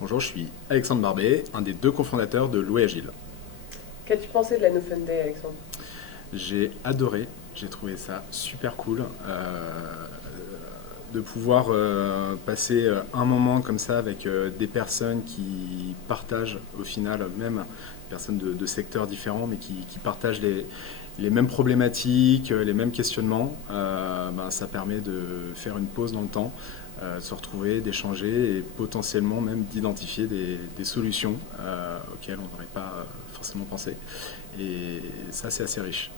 Bonjour, je suis Alexandre Barbet, un des deux cofondateurs de Loué Agile. Qu'as-tu pensé de la No Fun Day, Alexandre? J'ai adoré, j'ai trouvé ça super cool de pouvoir passer un moment comme ça avec des personnes qui partagent au final, même des personnes de secteurs différents, mais qui partagent les mêmes problématiques, les mêmes questionnements. Ça permet de faire une pause dans le temps, de se retrouver, d'échanger et potentiellement même d'identifier des solutions auxquelles on n'aurait pas forcément pensé. Et ça, c'est assez riche.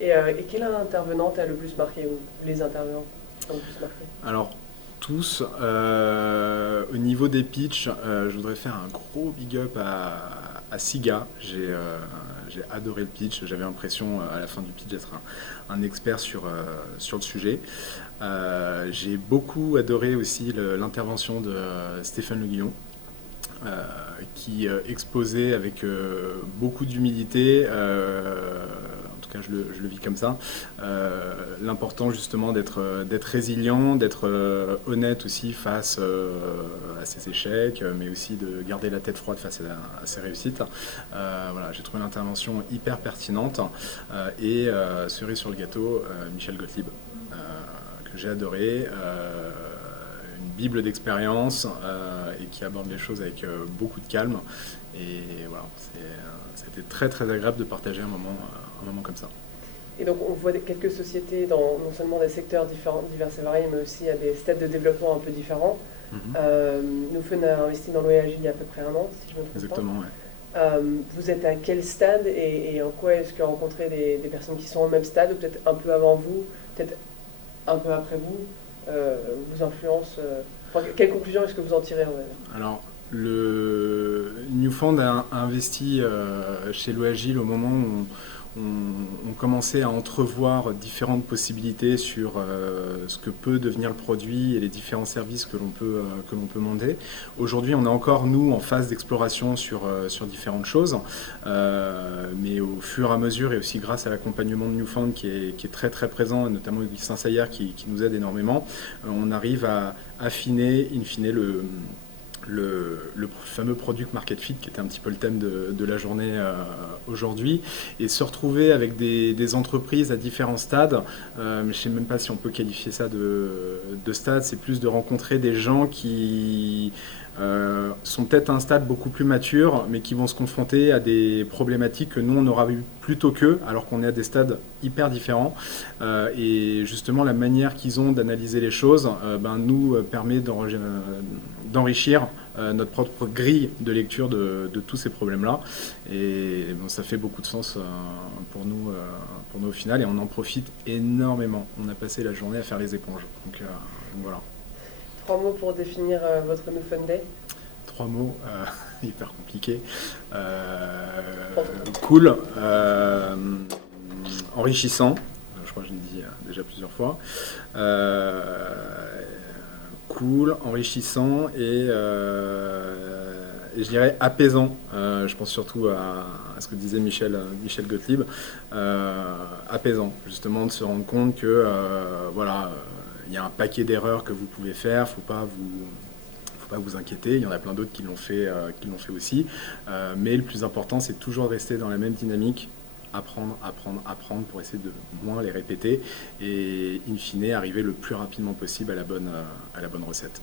Et quel intervenant t'a le plus marqué, ou les intervenants t'ont le plus marqué? Alors, tous, au niveau des pitchs, je voudrais faire un gros big up à Siga. J'ai adoré le pitch. J'avais l'impression à la fin du pitch d'être un expert sur le sujet. J'ai beaucoup adoré aussi l'intervention de Stéphane Le Guillon, qui exposait avec beaucoup d'humilité, en tout cas je le vis comme ça, l'important justement d'être résilient, d'être honnête aussi face à ses échecs, mais aussi de garder la tête froide face à ses réussites. Voilà, j'ai trouvé l'intervention hyper pertinente et cerise sur le gâteau, Michel Gottlieb, que j'ai adoré. Une bible d'expérience et qui aborde les choses avec beaucoup de calme. Et voilà, c'était très très agréable de partager un moment comme ça. Et donc on voit quelques sociétés dans non seulement des secteurs différents, divers et variés, mais aussi à des stades de développement un peu différents. Mhm. Nous a investi dans l'OEAJ il y a à peu près un an, si je ne me trompe pas. Exactement, ouais. Vous êtes à quel stade et en quoi est-ce que vous rencontrez des personnes qui sont au même stade, ou peut-être un peu avant vous, peut-être un peu après vous, vous influence enfin, quelle conclusion est-ce que vous en tirez, on va dire? Alors, le Newfound a investi chez l'OAGIL au moment où on commençait à entrevoir différentes possibilités sur ce que peut devenir le produit et les différents services que l'on peut monter. Aujourd'hui, on est encore, nous, en phase d'exploration sur différentes choses, mais au fur et à mesure, et aussi grâce à l'accompagnement de Newfound qui est très très présent, et notamment Augustin Saillard qui nous aide énormément, on arrive à affiner, in fine, le fameux product market fit qui était un petit peu le thème de la journée aujourd'hui, et se retrouver avec des entreprises à différents stades. Je ne sais même pas si on peut qualifier ça de stade, c'est plus de rencontrer des gens qui sont peut-être à un stade beaucoup plus mature, mais qui vont se confronter à des problématiques que nous on aura eu plus tôt qu'eux, alors qu'on est à des stades hyper différents. Et justement, la manière qu'ils ont d'analyser les choses nous permet d'enrichir notre propre grille de lecture de tous ces problèmes-là. Et bon, ça fait beaucoup de sens pour nous au final, et on en profite énormément. On a passé la journée à faire les éponges. Donc voilà. Trois mots pour définir votre No Fun Day? Trois mots hyper compliqués. Cool, enrichissant, je crois que je l'ai dit déjà plusieurs fois. Cool, enrichissant et je dirais apaisant. Je pense surtout à ce que disait Michel Gottlieb. Apaisant, justement, de se rendre compte que voilà, il y a un paquet d'erreurs que vous pouvez faire, faut pas vous inquiéter, il y en a plein d'autres qui l'ont fait aussi. Mais le plus important, c'est toujours de rester dans la même dynamique, apprendre pour essayer de moins les répéter et in fine arriver le plus rapidement possible à la bonne recette.